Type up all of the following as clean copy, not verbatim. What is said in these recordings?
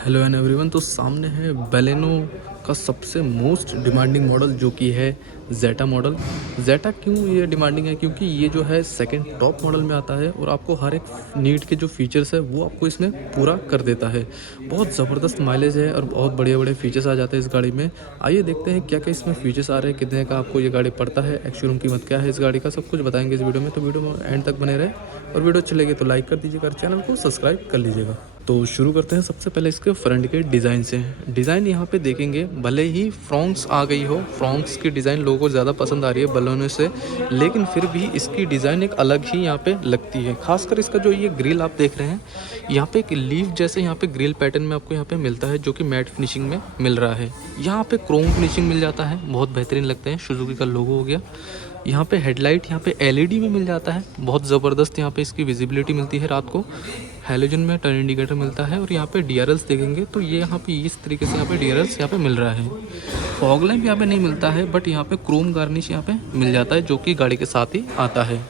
Hello and everyone. तो सामने है बेलेनो का सबसे मोस्ट डिमांडिंग मॉडल जो कि है जेटा मॉडल। जेटा क्यों ये डिमांडिंग है? क्योंकि ये जो है सेकंड टॉप मॉडल में आता है और आपको हर एक नीड के जो फीचर्स है वो आपको इसमें पूरा कर देता है। बहुत ज़बरदस्त माइलेज है और बहुत बड़े बड़े फीचर्स आ जाते हैं इस गाड़ी में। आइए देखते हैं क्या क्या इसमें फीचर्स आ रहे हैं, कितने का आपको ये गाड़ी पड़ता है, एक्स-शोरूम कीमत क्या है इस गाड़ी का, सब कुछ बताएंगे इस वीडियो में। तो वीडियो में एंड तक बने रहे और वीडियो अच्छी लगे तो लाइक कर दीजिएगा और चैनल को सब्सक्राइब कर लीजिएगा। तो शुरू करते हैं सबसे पहले इसके फ्रंट के डिज़ाइन से। डिज़ाइन यहाँ पे देखेंगे, भले ही फ्रॉन्क्स आ गई हो, फ्रॉन्क्स की डिज़ाइन लोगों को ज़्यादा पसंद आ रही है बलोनों से, लेकिन फिर भी इसकी डिज़ाइन एक अलग ही यहाँ पे लगती है। खासकर इसका जो ये ग्रिल आप देख रहे हैं, यहाँ पे एक लीफ जैसे यहाँ पे ग्रिल पैटर्न में आपको यहाँ पे मिलता है, जो कि मैट फिनिशिंग में मिल रहा है। यहाँ पे क्रोम फिनिशिंग मिल जाता है, बहुत बेहतरीन लगते हैं। सुजुकी का लोगो हो गया। यहाँ पे हेडलाइट यहाँ पे एलईडी में मिल जाता है, बहुत ज़बरदस्त यहाँ पे इसकी विजिबिलिटी मिलती है रात को। हैलोजन में टर्न इंडिकेटर मिलता है और यहाँ पे डीआरएल्स देखेंगे तो ये यहाँ पे इस तरीके से यहाँ पे डीआरएल्स यहाँ पे मिल रहा है। फॉग लैंप यहाँ पे नहीं मिलता है, बट यहाँ पे क्रोम गार्निश यहाँ पे मिल जाता है, जो कि गाड़ी के साथ ही आता है।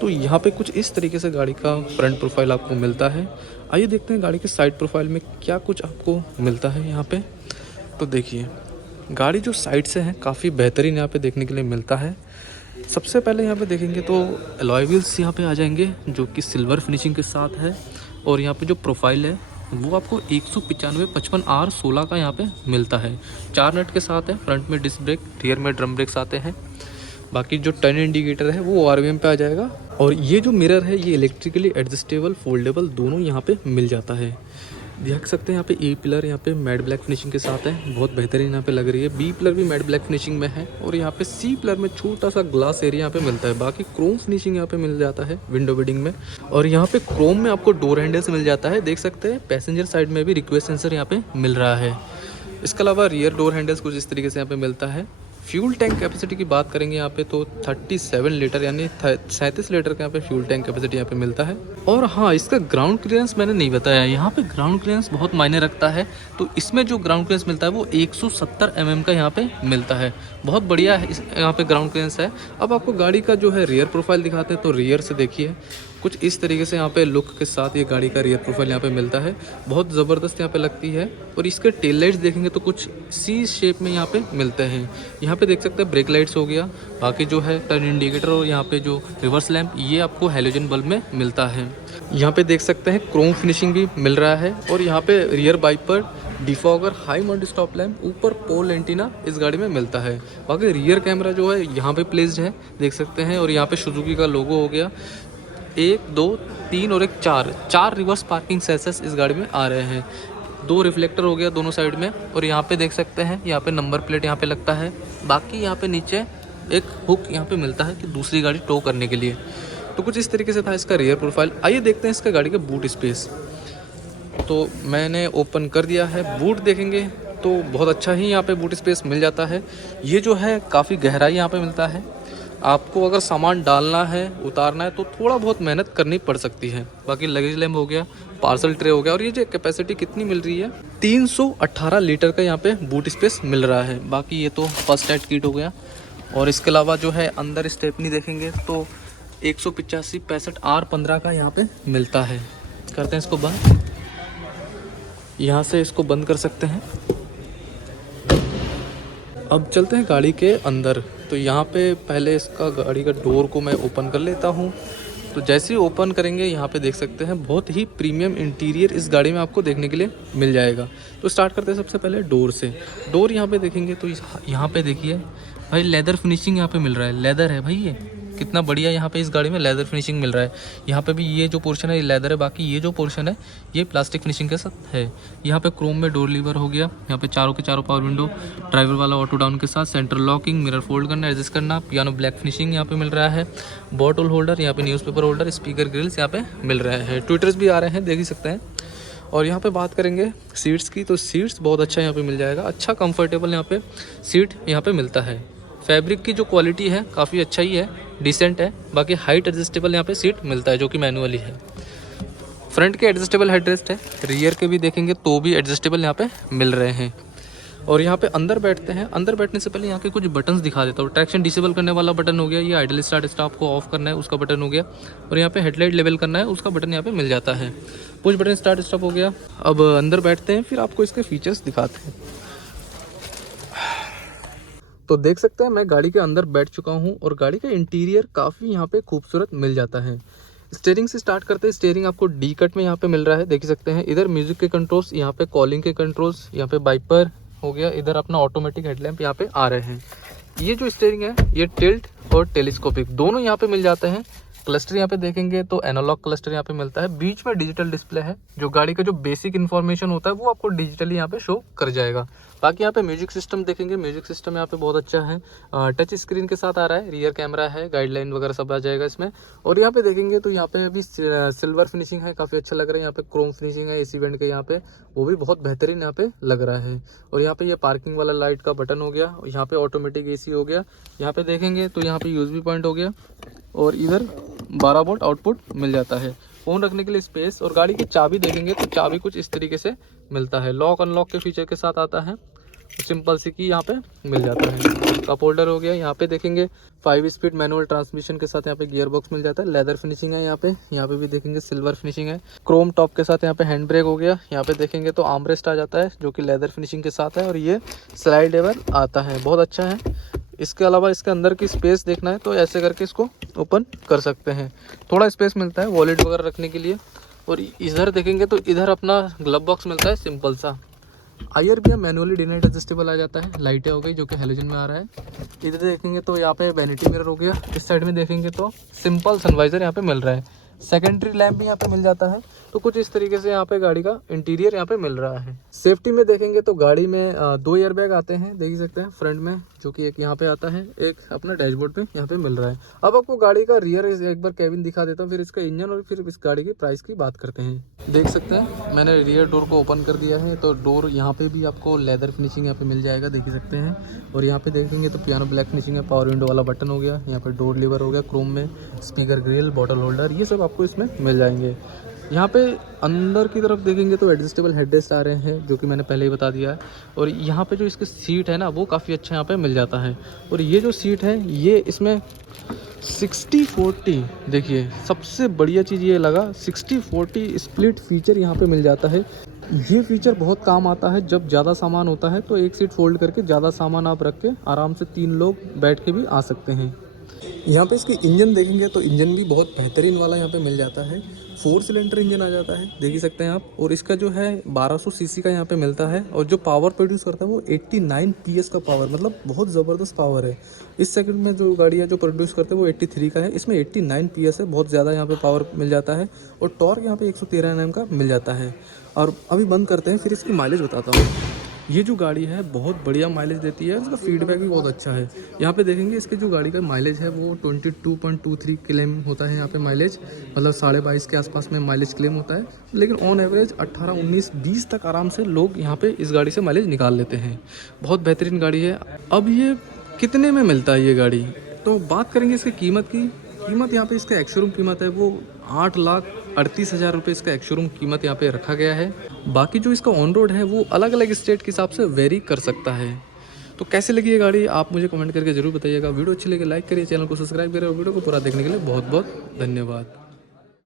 तो यहाँ पे कुछ इस तरीके से गाड़ी का फ्रंट प्रोफाइल आपको मिलता है। आइए देखते हैं गाड़ी के साइड प्रोफाइल में क्या कुछ आपको मिलता है यहाँ पे। तो देखिए, गाड़ी जो साइड से है काफ़ी बेहतरीन यहाँ पे देखने के लिए मिलता है। सबसे पहले यहाँ पे देखेंगे तो अलॉय व्हील्स यहाँ पे आ जाएंगे, जो कि सिल्वर फिनिशिंग के साथ है। और यहाँ पे जो प्रोफाइल है वो आपको 195 55R16 का यहाँ पे मिलता है। 4 नट के साथ है। फ्रंट में डिस्क ब्रेक, रियर में ड्रम ब्रेक्स आते हैं। बाकी जो टर्न इंडिकेटर है वो आरवीएम पे आ जाएगा। और ये जो मिरर है ये इलेक्ट्रिकली एडजस्टेबल, फोल्डेबल दोनों यहाँ पे मिल जाता है। देख सकते हैं यहाँ पे ए पिलर यहाँ पे मैट ब्लैक फिनिशिंग के साथ है, बहुत बेहतरीन यहाँ पे लग रही है। बी पिलर भी मैट ब्लैक फिनिशिंग में है और यहाँ पे सी पिलर में छोटा सा ग्लास एरिया यहाँ पे मिलता है। बाकी क्रोम फिनिशिंग यहाँ पे मिल जाता है विंडो बिडिंग में। और यहाँ पे क्रोम में आपको डोर हैंडल्स मिल जाता है, देख सकते हैं। पैसेंजर साइड में भी रिक्वेस्ट सेंसर यहाँ पे मिल रहा है। इसके अलावा रियर डोर हैंडल्स कुछ इस तरीके से यहाँ पे मिलता है। फ्यूल टैंक कैपेसिटी की बात करेंगे यहाँ पे तो 37 लीटर यानी 37 लीटर का यहाँ पे फ्यूल टैंक कैपेसिटी यहाँ पे मिलता है। और हाँ, इसका ग्राउंड क्लियरेंस मैंने नहीं बताया। यहाँ पे ग्राउंड क्लियरेंस बहुत मायने रखता है। तो इसमें जो ग्राउंड क्लियरेंस मिलता है वो 170 mm का यहाँ पे मिलता है, बहुत बढ़िया है यहाँ पे ग्राउंड क्लियरेंस है। अब आपको गाड़ी का जो है रियर प्रोफाइल दिखाते हैं। तो रियर से देखिए, कुछ इस तरीके से यहाँ पे लुक के साथ ये गाड़ी का रियर प्रोफाइल यहाँ पे मिलता है, बहुत ज़बरदस्त यहाँ पे लगती है। और इसके टेल लाइट्स देखेंगे तो कुछ सी शेप में यहाँ पे मिलते हैं। यहाँ पे देख सकते हैं ब्रेक लाइट्स हो गया। बाकी जो है टर्न इंडिकेटर और यहाँ पे जो रिवर्स लैंप ये आपको हैलोजन बल्ब में मिलता है। यहाँ पे देख सकते हैं क्रोम फिनिशिंग भी मिल रहा है। और यहाँ पे rear wiper, defogger, high mount stop lamp, ऊपर पोल एंटीना इस गाड़ी में मिलता है। बाकी रियर कैमरा जो है यहाँ पे प्लेस्ड है, देख सकते हैं। और यहाँ पे सुजुकी का लोगो हो गया। 1 2 3 और एक 4 रिवर्स पार्किंग सेंसर्स इस गाड़ी में आ रहे हैं। 2 रिफ्लेक्टर हो गया दोनों साइड में। और यहाँ पे देख सकते हैं, यहाँ पे नंबर प्लेट यहाँ पे लगता है। बाकी यहाँ पे नीचे एक हुक यहाँ पे मिलता है कि दूसरी गाड़ी टो करने के लिए। तो कुछ इस तरीके से था इसका रियर प्रोफाइल। आइए देखते हैं इसका गाड़ी का बूट स्पेस। तो मैंने ओपन कर दिया है। बूट देखेंगे तो बहुत अच्छा ही यहाँ पे बूट स्पेस मिल जाता है। ये जो है काफ़ी गहराई यहाँ पे मिलता है। आपको अगर सामान डालना है, उतारना है तो थोड़ा बहुत मेहनत करनी पड़ सकती है। बाकी लगेज लैम्प हो गया, पार्सल ट्रे हो गया। और ये जो कैपेसिटी कितनी मिल रही है, 318 लीटर का यहाँ पे बूट स्पेस मिल रहा है। बाकी ये तो फर्स्ट एड किट हो गया। और इसके अलावा जो है अंदर स्टेपनी देखेंगे तो 185 65 R15 का यहाँ पे मिलता है। करते हैं इसको बंद। यहाँ से इसको बंद कर सकते हैं। अब चलते हैं गाड़ी के अंदर। तो यहाँ पे पहले इसका गाड़ी का डोर को मैं ओपन कर लेता हूँ। तो जैसे ही ओपन करेंगे यहाँ पे देख सकते हैं बहुत ही प्रीमियम इंटीरियर इस गाड़ी में आपको देखने के लिए मिल जाएगा। तो स्टार्ट करते हैं सबसे पहले डोर से। डोर यहाँ पे देखेंगे तो यहाँ पे देखिए भाई, लेदर फिनिशिंग यहाँ पे मिल रहा है। लेदर है भाई, ये कितना बढ़िया यहाँ पे इस गाड़ी में लेदर फिनिशिंग मिल रहा है। यहाँ पे भी ये जो पोर्शन है ये लेदर है, बाकी ये जो पोर्शन है ये प्लास्टिक फिनिशिंग के साथ है। यहाँ पे क्रोम में डोर लीवर हो गया। यहाँ पे चारों के चारों पावर विंडो, ड्राइवर वाला ऑटो डाउन के साथ, सेंट्रल लॉकिंग, मिरर फोल्ड करना, एडजस्ट करना, पियानो ब्लैक फिनिशिंग यहाँ पे मिल रहा है। बॉटल होल्डर, यहाँ पे न्यूज़पेपर होल्डर, स्पीकर ग्रिल्स यहाँ पे मिल रहे हैं। ट्विटर्स भी आ रहे हैं, देख ही सकते हैं। और यहाँ पे बात करेंगे सीट्स की, तो सीट्स बहुत अच्छा यहाँ पे मिल जाएगा। अच्छा कंफर्टेबल यहाँ पे सीट यहाँ पे मिलता है। फैब्रिक की जो क्वालिटी है काफ़ी अच्छा ही है, डिसेंट है। बाकी हाइट एडजस्टेबल यहाँ पे सीट मिलता है, जो कि मैनुअली है। फ्रंट के एडजस्टेबल हेडरेस्ट है। रियर के भी देखेंगे तो भी एडजस्टेबल यहाँ पे मिल रहे हैं। और यहाँ पे अंदर बैठते हैं। अंदर बैठने से पहले यहाँ के कुछ बटन्स दिखा देता हूँ। ट्रैक्शन डिसेबल करने वाला बटन हो गया, ये आइडल स्टार्ट स्टॉप को ऑफ करना है उसका बटन हो गया, और यहाँ पे हेडलाइट लेवल करना है उसका बटन यहाँ पे मिल जाता है। पुश बटन स्टार्ट स्टॉप हो गया। अब अंदर बैठते हैं, फिर आपको इसके फीचर्स दिखाते हैं। तो देख सकते हैं मैं गाड़ी के अंदर बैठ चुका हूँ और गाड़ी का इंटीरियर काफ़ी यहाँ पे खूबसूरत मिल जाता है। स्टीयरिंग से स्टार्ट करते हैं। स्टीयरिंग आपको डी कट में यहाँ पे मिल रहा है, देख सकते हैं। इधर म्यूजिक के कंट्रोल्स, यहाँ पे कॉलिंग के कंट्रोल्स, यहाँ पे बाइपर हो गया, इधर अपना ऑटोमेटिक हेडलैम्प यहाँ पे आ रहे हैं। ये जो स्टीयरिंग है ये टिल्ट और टेलीस्कोपिक दोनों यहाँ पे मिल जाते हैं। क्लस्टर यहाँ पे देखेंगे तो एनालॉग क्लस्टर यहाँ पे मिलता है, बीच में डिजिटल डिस्प्ले है। जो गाड़ी का जो बेसिक इन्फॉर्मेशन होता है वो आपको डिजिटली यहाँ पे शो कर जाएगा। बाकी यहाँ पे म्यूजिक सिस्टम देखेंगे, म्यूजिक सिस्टम यहाँ पे बहुत अच्छा है, टच स्क्रीन के साथ आ रहा है, रियर कैमरा है, गाइडलाइन वगैरह सब आ जाएगा इसमें। और यहाँ पे देखेंगे तो यहाँ पे अभी सिल्वर फिनिशिंग है, काफ़ी अच्छा लग रहा है। यहाँ पे क्रोम फिनिशिंग है एसी वेंट के, यहाँ पे वो भी बहुत बेहतरीन यहाँ पे लग रहा है। और यहाँ पे ये पार्किंग वाला लाइट का बटन हो गया, यहाँ पे ऑटोमेटिक एसी हो गया। यहाँ पे देखेंगे तो यहाँ पे यूएसबी पॉइंट हो गया, और इधर 12 वोल्ट आउटपुट मिल जाता है। फ़ोन रखने के लिए स्पेस। और गाड़ी की चाबी देखेंगे तो चाबी कुछ इस तरीके से मिलता है, लॉक अनलॉक के फीचर के साथ आता है, सिंपल सी की यहाँ पे मिल जाता है। कप होल्डर हो गया। यहाँ पे देखेंगे 5 स्पीड मैनुअल ट्रांसमिशन के साथ यहाँ पे गियर बॉक्स मिल जाता है, लेदर फिनिशिंग है यहाँ पे भी देखेंगे सिल्वर फिनिशिंग है, क्रोम टॉप के साथ यहाँ पे हैंड ब्रेक हो गया। यहाँ पे देखेंगे तो आर्मरेस्ट आ जाता है जो कि लेदर फिनिशिंग के साथ है, और ये स्लाइडेबल आता है, बहुत अच्छा है। इसके अलावा इसके अंदर की स्पेस देखना है तो ऐसे करके इसको ओपन कर सकते हैं, थोड़ा स्पेस मिलता है वॉलेट वगैरह रखने के लिए। और इधर देखेंगे तो इधर अपना ग्लव बॉक्स मिलता है सिंपल सा। IRBM manually day night adjustable आ जाता है, लाइटें हो गई जो कि हेलोजन में आ रहा है। इधर देखेंगे तो यहाँ पे वैनिटी मिरर हो गया। इस साइड में देखेंगे तो सिंपल सनवाइजर यहाँ पे मिल रहा है, सेकेंडरी लैंप भी यहाँ पे मिल जाता है। तो कुछ इस तरीके से यहाँ पे गाड़ी का इंटीरियर यहाँ पे मिल रहा है। सेफ्टी में देखेंगे तो गाड़ी में 2 एयरबैग आते हैं, देख सकते हैं फ्रंट में, जो कि एक यहाँ पे आता है, एक अपना डैशबोर्ड पे यहाँ पे मिल रहा है। अब आपको गाड़ी का रियर एक बार केबिन दिखा देता हूँ, फिर इसका इंजन और फिर इस गाड़ी की प्राइस की बात करते हैं। देख सकते हैं मैंने रियर डोर को ओपन कर दिया है, तो डोर यहाँ पे भी आपको लेदर फिनिशिंग यहाँ पे मिल जाएगा, देख सकते हैं। और यहाँ पे देखेंगे तो पियानो ब्लैक फिनिशिंग है, पावर विंडो वाला बटन हो गया, यहाँ पे डोर लीवर हो गया क्रोम में, स्पीकर ग्रिल, बॉटल होल्डर, ये सब आपको इसमें मिल जाएंगे। यहाँ पे अंदर की तरफ देखेंगे तो एडजस्टेबल हेडरेस्ट आ रहे हैं, जो कि मैंने पहले ही बता दिया है। और यहाँ पे जो इसके सीट है ना वो काफ़ी अच्छा यहाँ पे मिल जाता है। और ये जो सीट है ये इसमें 60/40, देखिए सबसे बढ़िया चीज़ ये लगा, 60/40 स्प्लिट फीचर यहाँ पे मिल जाता है। ये फीचर बहुत काम आता है जब ज़्यादा सामान होता है, तो एक सीट फोल्ड करके ज़्यादा सामान आप रख के आराम से 3 लोग बैठ के भी आ सकते हैं। यहाँ पे इसकी इंजन देखेंगे तो इंजन भी बहुत बेहतरीन वाला यहाँ पे मिल जाता है, 4 सिलेंडर इंजन आ जाता है, देख ही सकते हैं आप। और इसका जो है 1200 सीसी का यहाँ पे मिलता है, और जो पावर प्रोड्यूस करता है वो 89 PS का पावर, मतलब बहुत ज़बरदस्त पावर है। इस सेकंड में जो गाड़ी है जो प्रोड्यूस करते हैं वो 83 का है, इसमें 89 PS है, बहुत ज़्यादा यहाँ पे पावर मिल जाता है। और टॉर्क यहाँ पे 113 Nm का मिल जाता है। और अभी बंद करते हैं, फिर इसकी माइलेज बताता हूँ। ये जो गाड़ी है बहुत बढ़िया माइलेज देती है, उसका फीडबैक भी बहुत अच्छा है। यहाँ पे देखेंगे इसके जो गाड़ी का माइलेज है वो 22.23 क्लेम होता है यहाँ पे माइलेज, मतलब 22.5 के आसपास में माइलेज क्लेम होता है। लेकिन ऑन एवरेज 18, 19, 20 तक आराम से लोग यहाँ पे इस गाड़ी से माइलेज निकाल लेते हैं। बहुत बेहतरीन गाड़ी है। अब ये कितने में मिलता है ये गाड़ी, तो बात करेंगे इसकी कीमत की। कीमत यहाँ पे इसका एक्स-शोरूम कीमत है वो 8,38,000 रुपये इसका एक्स-शोरूम कीमत यहाँ पे रखा गया है। बाकी जो इसका ऑन रोड है वो अलग अलग स्टेट के हिसाब से वेरी कर सकता है। तो कैसे लगी ये गाड़ी आप मुझे कमेंट करके जरूर बताइएगा। वीडियो अच्छी लगे लाइक करिए, चैनल को सब्सक्राइब करिए, और वीडियो को पूरा देखने के लिए बहुत बहुत धन्यवाद।